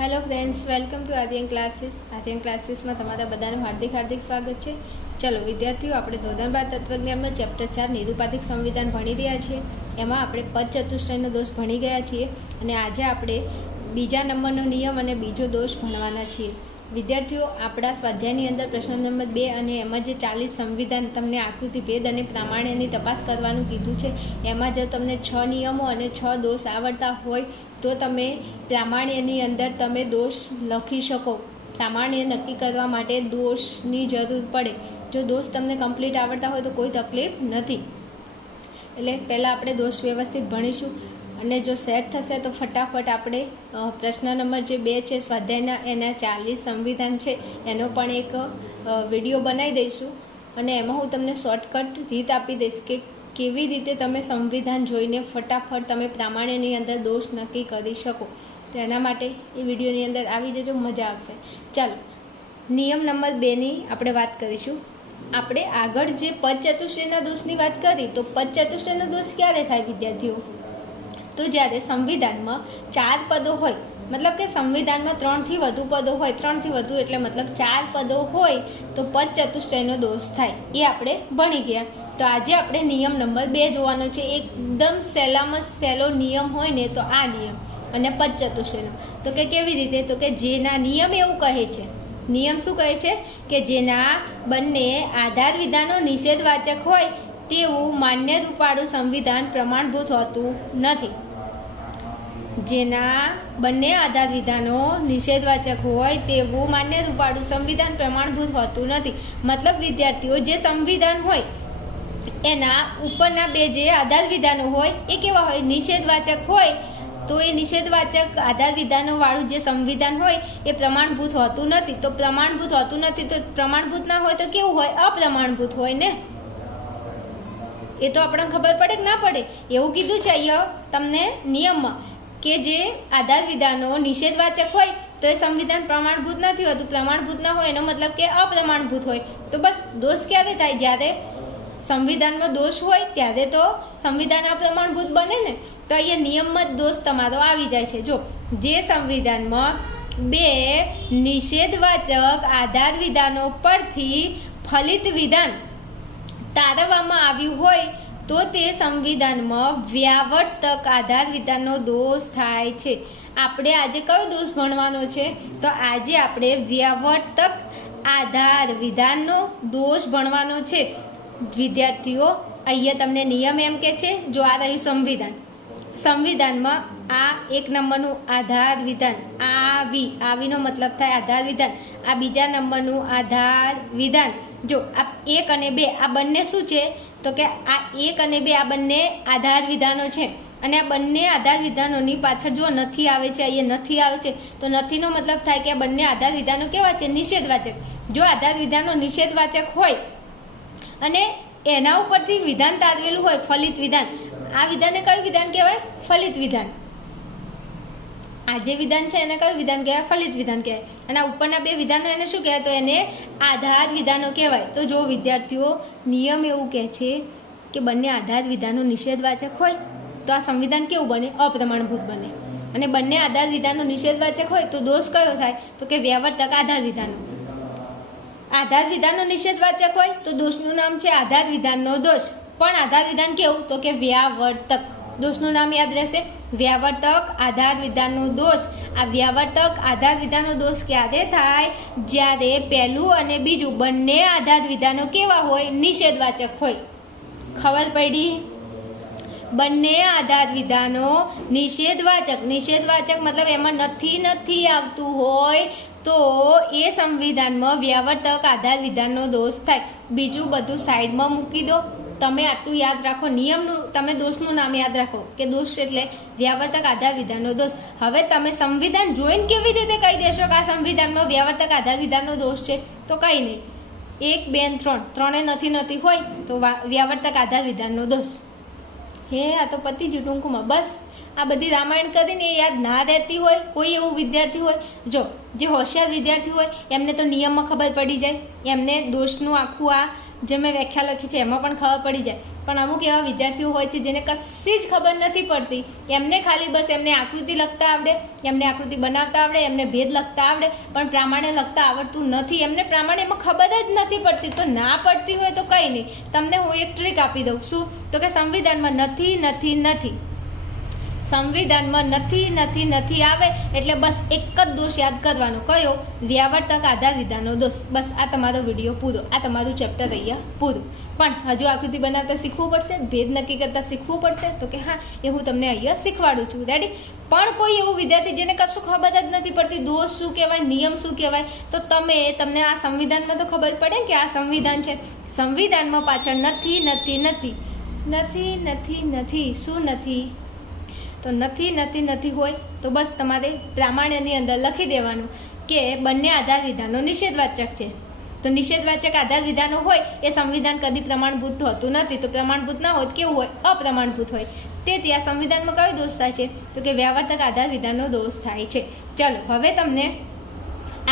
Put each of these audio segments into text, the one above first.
Hello friends, welcome to Aryan classes. Aryan ક્લાસીસમાં તમારા બધાનું હાર્દિક હાર્દિક સ્વાગત છે. ચલો, વિદ્યાર્થીઓ, આપણે બાર તત્વજ્ઞાનમાં ચેપ્ટર ચાર, નિરૂપાધિક સંવિધાન ભણી રહ્યા છીએ. એમાં આપણે પદ ચતુષ્ટયનો દોષ ભણી ગયા છીએ અને આજે આપણે બીજા નંબરનો નિયમ અને બીજો દોષ ભણવાના છીએ. વિદ્યાર્થીઓ, આપણા સ્વાધ્યાયની અંદર પ્રશ્ન નંબર બે અને એમાં જે ચાલીસ સંવિધાન તમને આકૃતિ ભેદ અને પ્રામાણ્યની તપાસ કરવાનું કીધું છે, એમાં જો તમને છ નિયમો અને છ દોષ આવડતા હોય, તો તમે પ્રામાણ્યની અંદર તમે દોષ લખી શકો. પ્રામાણ્ય નક્કી કરવા માટે દોષની જરૂર પડે. જો દોષ તમને કમ્પ્લીટ આવડતા હોય તો કોઈ તકલીફ નથી. એટલે પહેલાં આપણે દોષ વ્યવસ્થિત ભણીશું. અને જો સેટ થશે તો ફટાફટ આપણે પ્રશ્ન નંબર જે બે છે, સ્વાધ્યાયના, એના ચાલીસ સંવિધાન છે, એનો પણ એક વીડિયો બનાવી દઈશું. અને એમાં હું તમને શોર્ટકટ રીત આપી દઈશ કે કેવી રીતે તમે સંવિધાન જોઈને ફટાફટ તમે પ્રામાણ્યની અંદર દોષ નક્કી કરી શકો. તો એના માટે એ વિડીયોની અંદર આવી જજો, મજા આવશે. ચાલો, નિયમ નંબર બેની આપણે વાત કરીશું. આપણે આગળ જે પદ ચતુષ્ટયના દોષની વાત કરી, તો પદ ચતુષ્યનો દોષ ક્યારે થાય, વિદ્યાર્થીઓ? તો જ્યારે સંવિધાનમાં ચાર પદો હોય, મતલબ કે સંવિધાનમાં ત્રણથી વધુ પદો હોય, ત્રણથી વધુ એટલે મતલબ ચાર પદો હોય, તો પદ ચતુષ્ટયનો દોષ થાય. એ આપણે ભણી ગયા. તો આજે આપણે નિયમ નંબર બે જોવાનો છે. એકદમ સહેલામાં સહેલો નિયમ હોય ને તો આ નિયમ અને પદ ચતુષ્ટયનો તો કે કેવી રીતે? તો કે જેના નિયમ એવું કહે છે. નિયમ શું કહે છે? કે જેના બંને આધાર વિધાનો નિષેધવાચક હોય, તેવું માન્ય રૂપાળું સંવિધાન પ્રમાણભૂત હોતું નથી. જેના બંને આધાર વિધાનો નિષેધવાચક હોય તેવું માન્ય રૂપાળું સંવિધાન પ્રમાણભૂત હોતું નથી. મતલબ વિદ્યાર્થીઓ, જે સંવિધાન હોય, એના ઉપરના બે જે આધાર વિધાનો હોય, એ કેવા હોય? નિષેધવાચક હોય, તો એ નિષેધવાચક આધાર વિધાનો વાળું જે સંવિધાન હોય, એ પ્રમાણભૂત હોતું નથી. તો પ્રમાણભૂત હોતું નથી, તો પ્રમાણભૂત ના હોય તો કેવું હોય? અપ્રમાણભૂત હોય ને? એ તો આપણને ખબર પડે કે ના પડે. એવું કીધું છે અહીંયા તમને નિયમમાં. કે જે આધાર વિધાનો નિષેધવાચક હોય તો એ સંવિધાન પ્રમાણભૂત નથી હોતું. પ્રમાણભૂત ન હોય એનો મતલબ કે અપ્રમાણભૂત હોય. તો બસ દોષ ક્યારે થાય? જ્યારે સંવિધાનમાં દોષ હોય ત્યારે તો સંવિધાન અપ્રમાણભૂત બને ને, તો અહીંયા નિયમમાં દોષ તમારો આવી જાય છે. જો જે સંવિધાનમાં બે નિષેધવાચક આધાર વિધાનો પરથી ફલિત વિધાન તારવવામાં આવ્યું હોય તો તે સંવિધાનમાં વ્યાવર્તક આધાર વિધાનનો દોષ થાય છે. આપણે આજે કયો દોષ ભણવાનો છે? તો આજે આપણે વ્યાવર્તક આધાર વિધાનનો દોષ ભણવાનો છે. વિદ્યાર્થીઓ, અહીંયા તમને નિયમ એમ કે છે, જો આ રહ્યું સંવિધાન. સંવિધાનમાં આ એક નંબરનું આધાર વિધાન, આવી, આવીનો મતલબ થાય આધાર વિધાન. આ બીજા નંબરનું આધાર વિધાન. જો આ એક અને બે, આ બંને શું છે? તો કે આ એક અને બે આ બંને આધાર વિધાનો છે. અને આ બંને આધાર વિધાનોની પાછળ જો નથી આવે છે, અહીંયા નથી આવે છે, તો નથીનો મતલબ થાય કે આ બંને આધાર વિધાનો કેવા છે? નિષેધવાચક. જો આધાર વિધાનો નિષેધવાચક હોય અને એના ઉપરથી વિધાન તારવેલું હોય, ફલિત વિધાન. આ વિધાનને કયું વિધાન કહેવાય? ફલિત વિધાન. આ જે વિધાન છે એને કયું વિધાન કહેવાય? ફલિત વિધાન કહેવાય. અને આ ઉપરના બે વિધાનો એને શું કહેવાય? તો એને આધાર વિધાનો કહેવાય. તો જો વિદ્યાર્થીઓ નિયમ એવું કહે છે કે બંને આધાર વિધાનો નિષેધવાચક હોય, તો આ સંવિધાન કેવું બને? અપ્રમાણભૂત બને. અને બંને આધાર વિધાનો નિષેધવાચક હોય, તો દોષ કયો થાય? તો કે વ્યાવર્તક આધાર વિધાનો. આધાર વિધાનનો નિષેધવાચક હોય, તો દોષનું નામ છે આધાર વિધાનનો દોષ. પણ આધાર વિધાન કેવું? તો કે વ્યાવર્તક. દોષનું નામ યાદ રહેશે. વ્યાવર્તક આધાર વિધાનનો દોષ. આ વ્યાવર્તક આધાર વિધાનનો દોષ ક્યારે થાય? જ્યારે પહેલું અને બીજું બંને આધાર વિધાનો કેવા હોય? નિષેધવાચક હોય. ખબર પડી? બંને આધાર વિધાનો નિષેધવાચક. નિષેધવાચક મતલબ એમાં નથી નથી આવતું હોય તો એ સંવિધાનમાં વ્યાવર્તક આધાર વિધાનનો દોષ થાય. બીજું બધું સાઈડમાં મૂકી દો. તમે આટલું યાદ રાખો, નિયમનું, તમે દોષનું નામ યાદ રાખો, કે દોષ એટલે વ્યાવર્તક આધાર વિધાનનો દોષ. હવે તમે સંવિધાન જોઈને કેવી રીતે કહી દેશો કે આ સંવિધાનમાં વ્યાવર્તક આધાર વિધાનનો દોષ છે? તો કંઈ નહીં. એક, બે ત્રણ. ત્રણે નથી નથી હોય તો વ્યાવર્તક આધાર વિધાનનો દોષ. હે, આ તો પતિ જ ટૂંકમાં બસ, આ બધી રામાયણ કરીને એ યાદ ના રહેતી હોય, કોઈ એવું વિદ્યાર્થી હોય. જો, જે હોશિયાર વિદ્યાર્થી હોય, એમને તો નિયમમાં ખબર પડી જાય. એમને દોષનું આખું આ જે મેં વ્યાખ્યા લખી છે, એમાં પણ ખબર પડી જાય. પણ અમુક એવા વિદ્યાર્થીઓ હોય છે, જેને કશી જ ખબર નથી પડતી. એમને ખાલી બસ એમને આકૃતિ લખતા આવડે, એમને આકૃતિ બનાવતા આવડે, એમને ભેદ લખતા આવડે, પણ પ્રમાણે લખતા આવડતું નથી. એમને પ્રમાણે ખબર જ નથી પડતી. તો ના પડતી હોય તો કંઈ નહીં. તમને હું એક ટ્રીક આપી દઉં. શું? તો કે સંવિધાનમાં નથી નથી નથી. સંવિધાનમાં નથી નથી નથી આવે એટલે બસ એક જ દોષ યાદ કરવાનો. કયો? વ્યાવર્તક આધાર વિધાનનો દોષ. બસ આ તમારો વીડિયો પૂરો. આ તમારું ચેપ્ટર અહીંયા પૂરું. પણ હજુ આકૃતિ બનાવતા શીખવું પડશે, ભેદ નક્કી કરતા શીખવું પડશે. તો કે હા, એ હું તમને અહીંયા શીખવાડું છું. રેડી પણ કોઈ એવો વિદ્યાર્થી જેને કશું ખબર જ નથી પડતી, દોષ શું કહેવાય, નિયમ શું કહેવાય, તો તમે, તમને આ સંવિધાનમાં તો ખબર પડે કે આ સંવિધાન છે. સંવિધાનમાં પાછળ નથી નથી નથી. નથી નથી નથી. શું નથી? તો નથી નથી નથી હોય, તો બસ તમારે પ્રામાણ્યની અંદર લખી દેવાનું કે બંને આધાર વિધાનો નિષેધવાચક છે. તો નિષેધવાચક આધાર વિધાનો હોય, એ સંવિધાન કદી પ્રમાણભૂત હોતું નથી. તો પ્રમાણભૂત ના હોય કેવું હોય? અપ્રમાણભૂત હોય. તેથી આ સંવિધાનમાં કયો દોષ થાય છે? તો કે વ્યવહારતક આધાર વિધાનનો દોષ થાય છે. ચલો, હવે તમને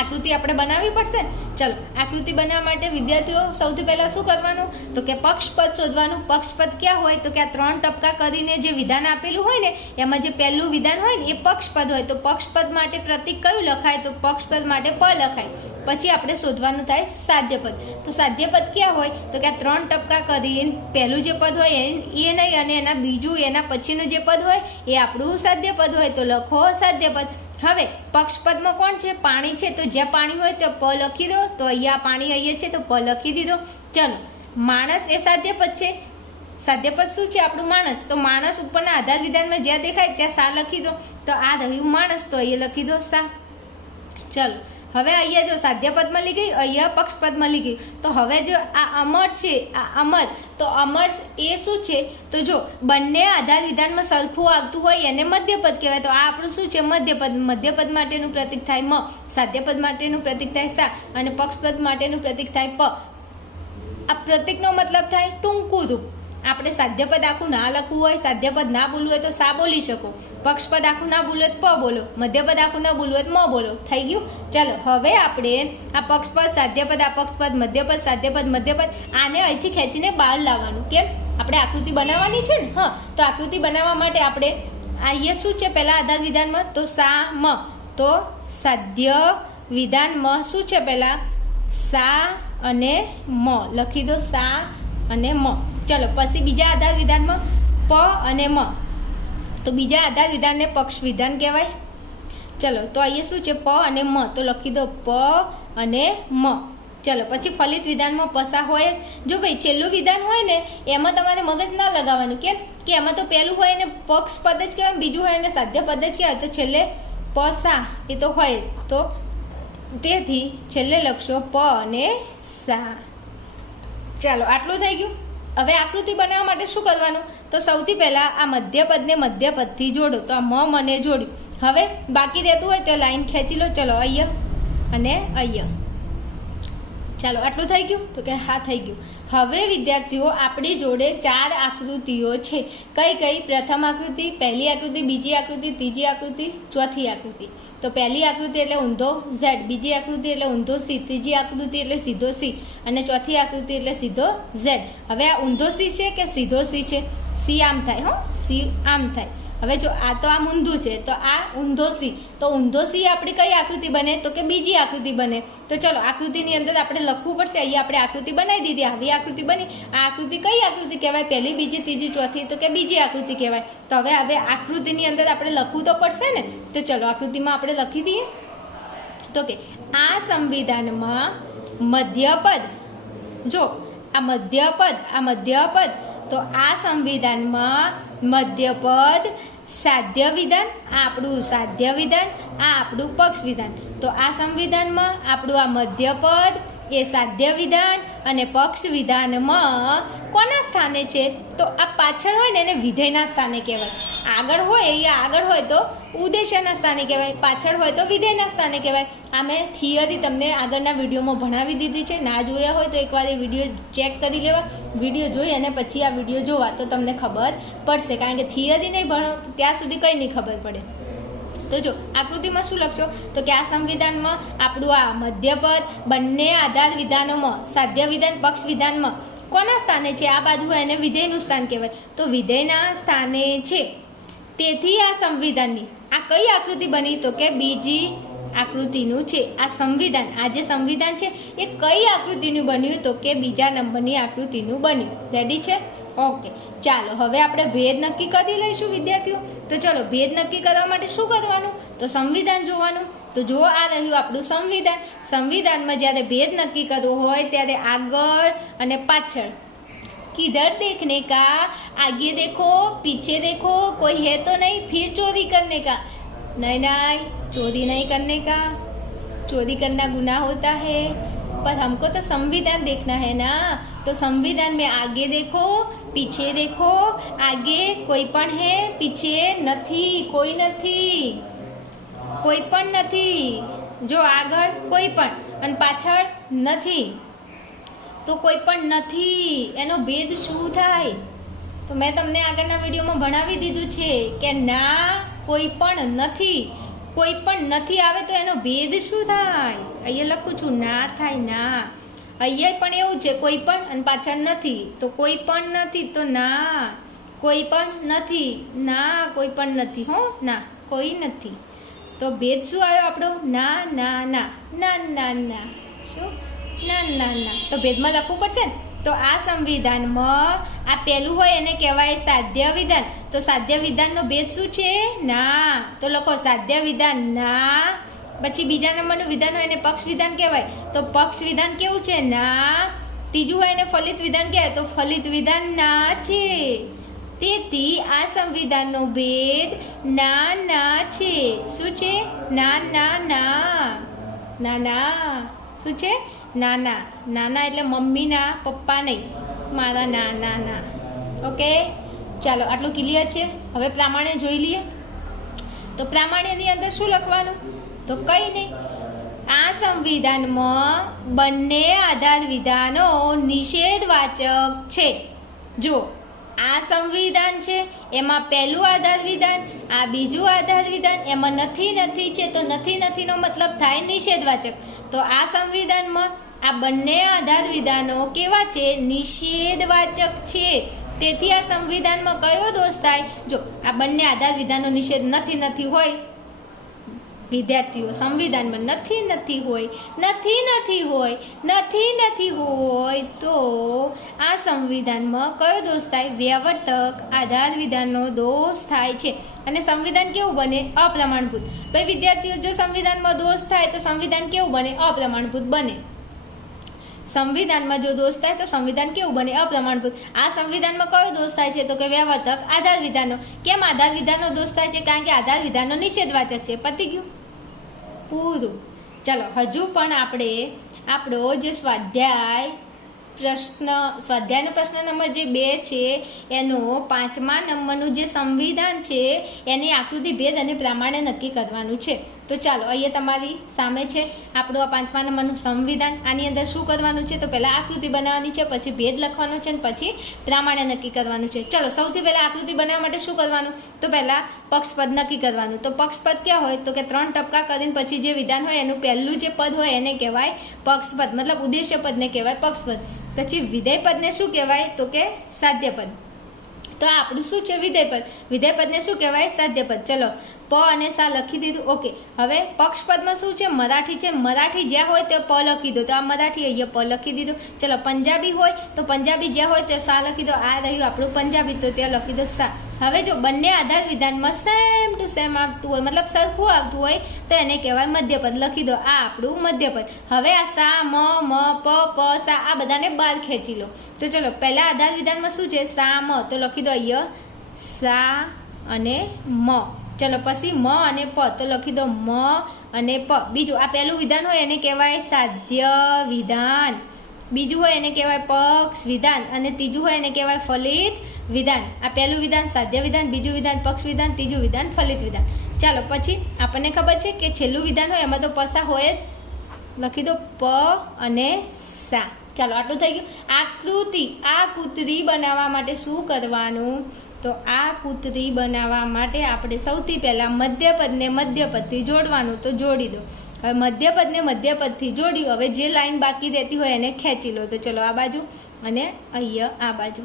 આકૃતિ આપણે બનાવવી પડશે ચલો, આકૃતિ બનાવવા માટે વિદ્યાર્થીઓ સૌથી પહેલાં શું કરવાનું? તો કે પક્ષપદ શોધવાનું. પક્ષપદ ક્યાં હોય? તો કે આ ત્રણ ટપકા કરીને જે વિધાન આપેલું હોય ને, એમાં જે પહેલું વિધાન હોય ને, એ પક્ષપદ હોય. તો પક્ષપદ માટે પ્રતિક કયું લખાય? તો પક્ષપદ માટે પ લખાય. પછી આપણે શોધવાનું થાય સાધ્યપદ તો સાધ્યપદ ક્યાં હોય? તો કે આ ત્રણ ટપકા કરીને પહેલું જે પદ હોય એ નહીં, અને એના બીજું, એના પછીનું જે પદ હોય, એ આપણું સાધ્યપદ હોય. તો લખો સાધ્યપદ હવે, પક્ષપદમાં કોણ છે? પાણી છે. તો જ્યાં પાણી હોય તો પ લખી દો. તો અહીંયા પાણી અહીંયા છે, તો પ લખી દીધો. ચલો, માણસ એ સાધ્યપદ છે. સાધ્યપદ શું છે આપણું માણસ? તો માણસ ઉપરના આધાર વિધાનમાં જ્યાં દેખાય ત્યાં સા લખી દો. તો આ રહ્યું માણસ, તો અહીંયા લખી દો સા. ચલો હવે અહીંયા જો સાધ્યપદમાં લઈ ગઈ, અહીંયા પક્ષપદમાં લઈ ગઈ તો હવે જો આ અમર છે, આ અમર, તો અમર એ શું છે? તો જો બંને આધાર વિધાનમાં સરખું આવતું હોય એને મધ્યપદ કહેવાય. તો આ આપણું શું છે? મધ્યપદ. મધ્યપદ માટેનું પ્રતિક થાય મ સાધ્યપદ માટેનું પ્રતિક થાય સા અને પક્ષપદ માટેનું પ્રતિક થાય પ. આ પ્રતિકનો મતલબ થાય ટૂંકું રૂપ. આપણે સાધ્યપદ આખું ના લખવું હોય, સાધ્યપદ ના બોલવું હોય તો સા બોલી શકો. પક્ષપદ આખું ના બોલવું તો પ બોલો. મધ્યપદ આખું ના બોલવું તો મ બોલો. થઈ ગયું? ચાલો, હવે આપણે આ પક્ષપદ, સાધ્યપદ, આ પક્ષપદ, મધ્યપદ, સાધ્યપદ, મધ્યપદ આને અહીંથી ખેંચીને બહાર લાવવાનું. કેમ? આપણે આકૃતિ બનાવવાની છે ને? હા. તો આકૃતિ બનાવવા માટે આપણે અહીંયા શું છે? પહેલાં આધાર વિધાનમાં તો સા, મ. તો સાધ્ય વિધાનમાં શું છે? પહેલાં સા અને મ. લખી દો સા અને મ. ચલો, પછી બીજા આધાર વિધાનમાં પ અને મ. તો બીજા આધાર વિધાનને પક્ષ વિધાન કહેવાય. ચલો, તો અહીંયા શું છે? પ અને મ. તો લખી દો, પ અને મ. ચલો, પછી ફલિત વિધાનમાં પસા હોય. જો ભાઈ, છેલ્લું વિધાન હોય ને, એમાં તમારે મગજ ના લગાવવાનું કેમ? કે એમાં તો પહેલું હોય એને પક્ષ પદ જ કહેવાય બીજું હોય એને સાધ્ય પદ જ કહેવાય. તો છેલ્લે પસા, એ તો હોય તો તેથી છેલ્લે લખશો, પ અને સા. ચાલો, આટલું થઈ ગયું. હવે આકૃતિ બનાવવા માટે શું કરવાનું? તો સૌથી પહેલાં આ મધ્યપદને મધ્યપદથી જોડો. તો આ મ મને જોડ્યું. હવે બાકી રહેતું હોય તો લાઈન ખેંચી લો. ચલો, અહીંયા અને અહીંયા. ચાલો, આટલું થઈ ગયું? તો કે હા, થઈ ગયું. હવે વિદ્યાર્થીઓ, આપણી જોડે ચાર આકૃતિઓ છે. કઈ કઈ? પ્રથમ આકૃતિ, પહેલી આકૃતિ, બીજી આકૃતિ, ત્રીજી આકૃતિ, ચોથી આકૃતિ. તો પહેલી આકૃતિ એટલે ઊંધો ઝેડ બીજી આકૃતિ એટલે ઊંધો સી ત્રીજી આકૃતિ એટલે સીધો સી અને ચોથી આકૃતિ એટલે સીધો ઝેડ હવે આ ઊંધો સી છે કે સીધો સી છે? સી આમ થાય, હો? સી આમ થાય. હવે જો આ તો આમ ઊંધું છે, તો આ ઊંધો સી તો ઊંધો સી આપણી કઈ આકૃતિ બને? તો કે બીજી આકૃતિ બને? તો ચલો, આકૃતિની અંદર આપણે લખવું પડશે. અહીંયા આપણે આકૃતિ બનાવી દીધી. આવી આકૃતિ બની. આ આકૃતિ કઈ આકૃતિ કહેવાય? પહેલી, બીજી, ત્રીજી, ચોથી, તો કે બીજી આકૃતિ કહેવાય. તો હવે હવે આકૃતિની અંદર આપણે લખવું તો પડશે ને? તો ચલો, આકૃતિમાં આપણે લખી દઈએ. તો કે આ સંવિધાનમાં મધ્યપદ. જો, આ મધ્યપદ આ મધ્યપદ તો આ સંવિધાનમાં મધ્યપદ સાધ્ય વિધાન આપણું સાધ્ય વિધાન આ આપણું પક્ષ વિધાન તો આ સંવિધાનમાં આપણું આ મધ્યપદ એ સાધ્ય વિધાન અને પક્ષ વિધાનમાં કોના સ્થાને છે? તો આ પાછળ હોય ને એને વિધેયના સ્થાને કહેવાય. આગળ હોય એ આગળ હોય તો ઉદ્દેશ્યના સ્થાને કહેવાય. પાછળ હોય તો વિધેયના સ્થાને કહેવાય. આ મેં થિયરી તમને આગળના વિડીયોમાં ભણાવી દીધી છે. ના જોયા હોય તો એકવાર એ વીડિયો ચેક કરી લેવા. વીડિયો જોઈ અને પછી આ વીડિયો જોવા. તો તમને ખબર પડશે. કારણ કે થિયરી નહીં ભણો, ત્યાં સુધી કંઈ નહીં ખબર પડે. તો જો, આકૃતિમાં શું લખશો? તો કે આ સંવિધાનમાં આપણું આ મધ્યપદ, બંને આધાર વિધાનોમાં સાધ્ય વિધાન પક્ષ વિધાનમાં કોના સ્થાને છે? આ બાજુ એને વિધેયનું સ્થાન કહેવાય. તો વિધેયના સ્થાને છે. તેથી આ સંવિધાનની આ કઈ આકૃતિ બની? તો કે બીજી આકૃતિનું છે. આ સંવિધાન, આ જે સંવિધાન છે, એ કઈ આકૃતિનું બન્યું? તો કે બીજા નંબરની આકૃતિનું બન્યું. રેડી છે? ઓકે ચાલો હવે આપણે ભેદ નક્કી કરી લઈશું વિદ્યાર્થીઓ તો ચલો ભેદ નક્કી કરવા માટે શું કરવાનું તો સંવિધાન જોવાનું તો જો આ રહ્યું આપણું સંવિધાન સંવિધાનમાં જ્યારે ભેદ નક્કી કરવો હોય ત્યારે આગળ અને પાછળ किधर देखने का आगे देखो पीछे देखो कोई है तो नहीं फिर चोरी करने का नहीं नहीं चोरी नहीं करने का चोरी करना गुनाह होता है पर हमको तो संविधान देखना है ना तो संविधान में आगे देखो પીછે દેખો આગે કોઈ પણ હે પીછે નથી કોઈ નથી કોઈ પણ નથી જો આગળ કોઈ પણ અને પાછળ નથી તો કોઈ પણ નથી એનો ભેદ શું થાય તો મેં તમને આગળના વિડીયોમાં ભણાવી દીધું છે કે ના કોઈ પણ નથી કોઈ પણ નથી આવે તો એનો ભેદ શું થાય અહીંયા લખું છું ના થાય ના અહીંયા પણ એવું છે, કોઈ પણ અને પાછળ નથી. તો કોઈ પણ નથી, તો ના. કોઈ પણ નથી, ના. કોઈ પણ નથી, હો, ના. કોઈ નથી. તો ભેદ શું આવ્યો આપણો? ના ના ના. ના ના ના. શું? ના ના ના. તો ભેદમાં લખવું પડશે ને? તો આ સંવિધાનમાં આ પહેલું હોય એને કહેવાય સાધ્ય વિધાન. તો સાધ્ય વિધાનનો ભેદ શું છે? ના. તો લખો સાધ્ય વિધાન ના. પછી બીજા નંબરનું વિધાન હોય એને પક્ષ વિધાન કહેવાય, તો પક્ષ વિધાન કેવું છે? ના. ત્રીજું હોય એને ફલિત વિધાન કહેવાય, તો ફલિત વિધાન ના છે. તેથી આ સંવિધાનનો ભેદ ના ના છે. શું છે? ના ના ના. ના ના. શું છે? નાના નાના એટલે મમ્મીના પપ્પા નહીં. મારા નાના ના ઓકે? ચાલો, આટલું ક્લિયર છે. હવે પ્રામાણ્ય જોઈ લઈએ. તો પ્રામાણ્યની અંદર શું લખવાનું? તો કંઈ નહીં. આ સંવિધાનમાં બંને આધાર વિધાનો નિષેધવાચક છે. જો આ સંવિધાન છે, એમાં પહેલું આધાર વિધાન, આ બીજું આધાર વિધાન, એમાં નથી નથી છે, તો નથી, નથીનો મતલબ થાય નિષેધવાચક. તો આ સંવિધાનમાં આ બંને આધાર વિધાનો કેવા છે? નિષેધવાચક છે. તેથી આ સંવિધાનમાં કયો દોષ થાય? જો, આ બંને આધાર વિધાનો નિષેધ નથી નથી હોય વિદ્યાર્થીઓ સંવિધાનમાં નથી નથી હોય, નથી નથી હોય, નથી નથી હોય, તો આ સંવિધાનમાં કયો દોષ થાય? વ્યવર્તક આધાર વિધાનનો દોષ થાય છે. અને સંવિધાન કેવું બને? અપ્રમાણભૂત. ભાઈ, વિદ્યાર્થીઓ, જો સંવિધાનમાં દોષ થાય, તો સંવિધાન કેવું બને? અપ્રમાણભૂત બને. સંવિધાનમાં જો દોષ થાય, તો સંવિધાન કેવું બને? અપ્રમાણભૂત. આ સંવિધાનમાં કયો દોષ થાય છે? તો કે વ્યવર્તક આધાર વિધાનો કેમ આધાર વિધાનનો દોષ થાય છે? કારણ કે આધાર વિધાનનો નિષેધવાચક છે. પતી ગયું? પૂરું. ચાલો, હજુ પણ આપણે આપણો જે સ્વાધ્યાય પ્રશ્ન, સ્વાધ્યાયનો પ્રશ્ન નંબર જે બે છે, એનો પાંચમા નંબરનું જે સંવિધાન છે, એની આકૃતિ ભેદ અને પ્રમાણે નક્કી કરવાનું છે. તો ચાલો, અહીંયા તમારી સામે છે આપણું આ પાંચમા નંબરનું સંવિધાન. આની અંદર શું કરવાનું છે? તો પહેલાં આકૃતિ બનાવવાની છે, પછી ભેદ લખવાનો છે અને પછી પ્રામાણ્ય નક્કી કરવાનું છે. ચલો, સૌથી પહેલાં આકૃતિ બનાવવા માટે શું કરવાનું? તો પહેલાં પક્ષપદ નક્કી કરવાનું. તો પક્ષપદ ક્યાં હોય? તો કે ત્રણ ટપકા કરીને પછી જે વિધાન હોય એનું પહેલું જે પદ હોય એને કહેવાય પક્ષપદ. મતલબ ઉદ્દેશ્ય પદને કહેવાય પક્ષપદ. પછી વિધેય શું કહેવાય? તો કે સાધ્યપદ. તો આપણું શું છે? વિધેયપદ. વિધેયપદને શું કહેવાય? સાધ્યપદ. ચલો પ અને સા લખી દીધું. ઓકે હવે પક્ષપદમાં શું છે? મરાઠી છે. મરાઠી જ્યાં હોય તો પ લખી દો. તો આ મરાઠી અહીંયા પ લખી દીધું. ચલો, પંજાબી હોય તો પંજાબી જ્યાં હોય તો સા લખી દો. આ રહ્યું આપણું પંજાબી, તો ત્યાં લખી દો સા. હવે જો બંને આધાર વિધાનમાં સેમ ટુ સેમ આવતું હોય, મતલબ સરખું આવતું હોય, તો એને કહેવાય મધ્યપદ. લખી દો, આ આપણું મધ્યપદ. હવે આ સા, મ મ, પ પ, સા, આ બધાને બહાર ખેંચી લો. તો ચલો, પહેલા આધાર વિધાનમાં શું છે? સા, મ. તો લખી દો અહીંયા સા અને મ. ચલો પછી મ અને પ. તો લખી દો મ અને પ. બીજું આ પહેલું વિધાન હોય એને કહેવાય સાધ્ય વિધાન. બીજું હોય એને કહેવાય પક્ષ વિધાન. અને ત્રીજું હોય એને કહેવાય ફલિત વિધાન. આ પહેલું વિધાન સાધ્ય વિધાન, બીજું વિધાન પક્ષ વિધાન, ત્રીજું વિધાન ફલિત વિધાન. ચાલો પછી આપણને ખબર છે કે છેલ્લું વિધાન હોય એમાં તો પસા હોય જ. લખી દો પ અને સા. ચાલો આટલું થઈ ગયું. આકૃતિ, આ કૂતરી બનાવવા માટે શું કરવાનું? તો આ કૂતરી બનાવવા માટે આપણે સૌથી પહેલાં મધ્યપદને મધ્યપદથી જોડવાનું તો જોડી દો. હવે મધ્યપદને મધ્યપદથી જોડ્યું, હવે જે લાઈન બાકી રહેતી હોય એને ખેંચી લો. તો ચલો આ બાજુ અને અહીંયા આ બાજુ.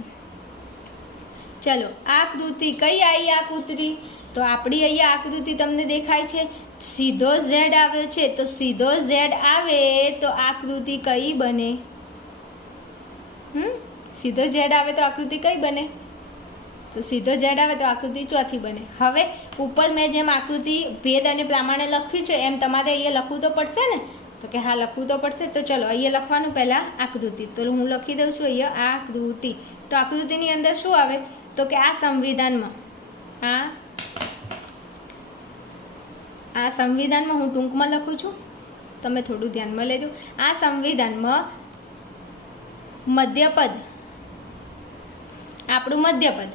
ચલો, આકૃતિ કઈ આવી આ કૂતરી તો આપણી અહીંયા આકૃતિ તમને દેખાય છે. સીધો ઝેડ આવ્યો છે. તો સીધો ઝેડ આવે તો આકૃતિ કઈ બને? હમ? સીધો ઝેડ આવે તો આકૃતિ કઈ બને? તો સીધો ઝેડ આવે તો આકૃતિ ચોથી બને. હવે ઉપર મેં જેમ આકૃતિ ભેદ અને પ્રમાણે લખ્યું છે, એમ તમારે અહીંયા લખવું તો પડશે ને? તો કે હા, લખવું તો પડશે. તો ચલો, અહીંયા લખવાનું પહેલાં આકૃતિ. તો હું લખી દઉં છું અહીંયા આકૃતિ. તો આકૃતિની અંદર શું આવે? તો કે આ સંવિધાનમાં, આ આ સંવિધાનમાં હું ટૂંકમાં લખું છું. તમે થોડું ધ્યાનમાં લેજો. આ સંવિધાનમાં મધ્યપદ, આપણું મધ્યપદ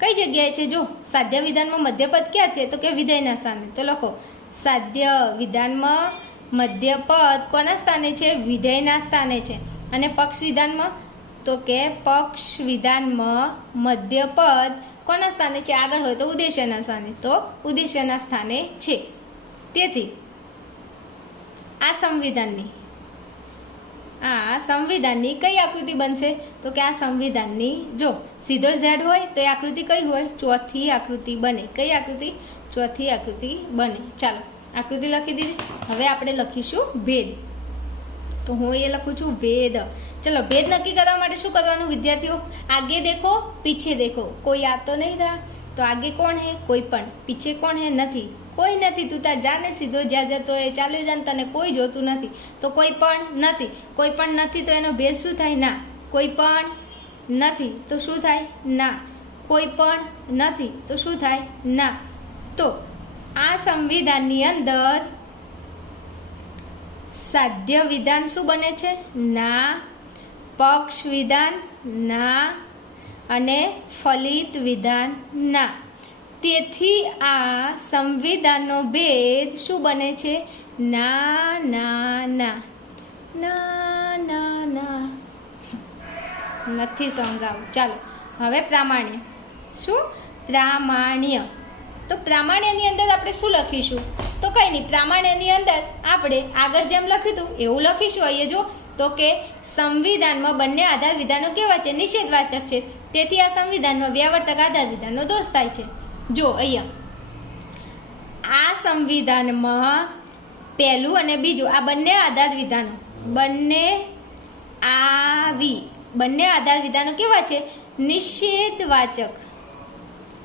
કઈ જગ્યાએ છે? જો સાધ્ય વિધાનમાં મધ્યપદ ક્યાં છે? તો કે વિધેયના સ્થાને. તો લખો. સાધ્ય વિધાનમાં મધ્યપદ કોના સ્થાને છે? વિધેયના સ્થાને છે. અને પક્ષ વિધાનમાં? તો કે પક્ષ વિધાનમાં મધ્યપદ કોના સ્થાને છે? આગળ હોય તો ઉદ્દેશ્યના સ્થાને. તો ઉદ્દેશ્યના સ્થાને છે. તેથી, આ સંવિધાનની આ સંવિધાનની કઈ આકૃતિ બનશે? તો કે આ સંવિધાનની, જો સીધો ઝેડ હોય, તો એ આકૃતિ કઈ હોય? ચોથી આકૃતિ બને. કઈ આકૃતિ? ચોથી આકૃતિ બને. ચાલો, આકૃતિ લખી દીધી. હવે આપણે લખીશું ભેદ. તો હું એ લખું છું ભેદ. ચલો, ભેદ નક્કી કરવા માટે શું કરવાનું વિદ્યાર્થીઓ? આગે દેખો, પીછે દેખો. કોઈ યાદ તો નહીં થા. તો આગે કોણ હે? કોઈ પણ. પીછે કોણ હે? નથી. કોઈ નથી. તું તાર જાને સીધો જ્યાં જતો એ ચાલ્યો જાન, તને કોઈ જોતું નથી. તો કોઈ પણ નથી. કોઈ પણ નથી તો એનો ભેદ શું થાય? ના. કોઈ પણ નથી તો શું થાય? ના. કોઈ પણ નથી તો શું થાય? ના. તો આ સંવિધાનની અંદર સાધ્ય વિધાન શું બને છે? ના. પક્ષ વિધાન? ના. અને ફલિત વિધાન ના. તેથી આ સંવિધાનનો ભેદ શું બને છે? ના ના ના. ના ના નથી સોંગ આવું ચાલો, હવે પ્રામાણ્ય. શું? પ્રામાણ્ય. તો પ્રામાણ્યની અંદર આપણે શું લખીશું? તો કંઈ નહીં, પ્રામાણ્યની અંદર આપણે આગળ જેમ લખ્યું હતું એવું લખીશું અહીંયા જો. તો કે સંવિધાનમાં બંને આધાર વિધાનો કેવા છે? નિષેધવાચક છે. તેથી આ સંવિધાનમાં વ્યાવર્તક આધાર વિધાનનો દોષ થાય છે. જો અહીંયા, આ સંવિધાનમાં પહેલું અને બીજું, આ બંને આધાર વિધાનો બંને આવી, બંને આધાર વિધાનો કેવા છે? નિષેધવાચક.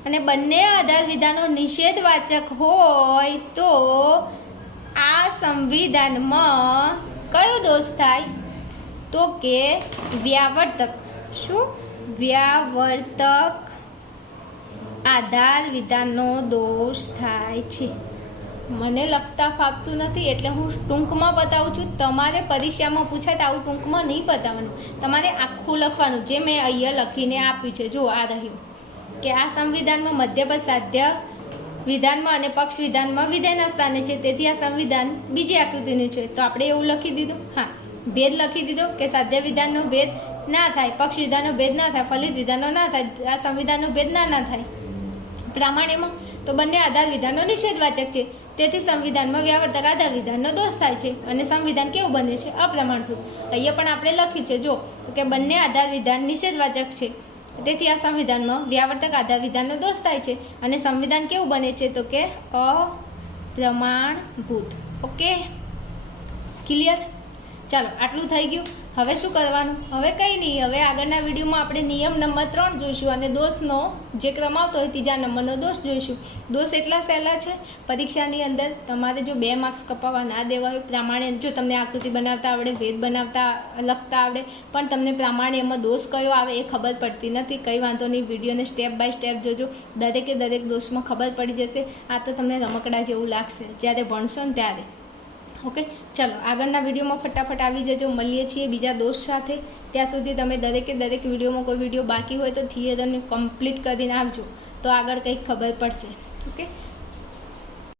અને બંને આધાર વિધાનો નિષેધવાચક હોય તો આ સંવિધાનમાં કયો દોષ થાય? તો કે વ્યાવર્તક. શું? વ્યાવર્તક આધાર વિધાનનો દોષ થાય છે. મને લખતા ફાવતું નથી એટલે હું ટૂંકમાં બતાવું છું. તમારે પરીક્ષામાં પૂછાય આવું ટૂંકમાં નહીં બતાવવાનું. તમારે આખું લખવાનું. જે મેં અહીંયા લખીને આપ્યું છે જો આ રહ્યું. કે આ સંવિધાનમાં મધ્યપદ સાધ્ય વિધાનમાં અને પક્ષ વિધાનમાં વિધેયના સ્થાને છે. તેથી આ સંવિધાન બીજી આકૃતિનું છે. તો આપણે એવું લખી દીધું? હા. ભેદ લખી દીધો કે સાધ્ય વિધાનનો ભેદ ના થાય પક્ષ વિધાનનો ભેદ ના થાય ફલિત વિધાનો ના થાય, આ સંવિધાનનો ભેદ ના ના થાય. પ્રામાણ્યમાં તો બંને આધાર વિધાનો નિષેધવાચક છે. તેથી સંવિધાનમાં વ્યાવર્તક આધાર વિધાનનો દોષ થાય છે અને સંવિધાન કેવું બને છે અપ્રમાણભૂત. અહીંયા પણ આપણે લખ્યું છે, જો કે બંને આધાર વિધાન નિષેધવાચક છે. તેથી આ સંવિધાનમાં વ્યાવર્તક આધાર વિધાનનો દોષ થાય છે અને સંવિધાન કેવું બને છે તો કે અપ્રમાણભૂત. ઓકે? ક્લિયર? ચાલો, આટલું થઈ ગયું. હવે શું કરવાનું? હવે કંઈ નહીં. હવે આગળના વિડીયોમાં આપણે નિયમ નંબર ત્રણ જોઈશું અને દોષનો જે ક્રમ આવતો હોય ત્રીજા નંબરનો દોષ જોઈશું. દોષ એટલા સહેલા છે, પરીક્ષાની અંદર તમારે જો બે માર્ક્સ કપાવવા ના દેવા હોય પ્રમાણે જો તમને આકૃતિ બનાવતા આવડે, ભેદ બનાવતા, લખતા આવડે, પણ તમને પ્રામાણ્યમાં દોષ કયો આવે એ ખબર પડતી નથી. કંઈ વાંધો નહીં. વિડીયોને સ્ટેપ બાય સ્ટેપ જોજો. દરેકે દરેક દોષમાં ખબર પડી જશે. આ તો તમને રમકડા જેવું લાગશે. જ્યારે ભણશો ને ત્યારે. ઓકે, ચલો, આગળના વિડીયોમાં ફટાફટ આવી જજો, મળીએ છીએ બીજા દોસ્ત સાથે. ત્યાં સુધી તમે દરેકે દરેક વિડીયોમાં કોઈ વીડિયો બાકી હોય તો થિયેટરને કમ્પ્લીટ કરીને આવજો. તો આગળ કંઈક ખબર પડશે, ઓકે?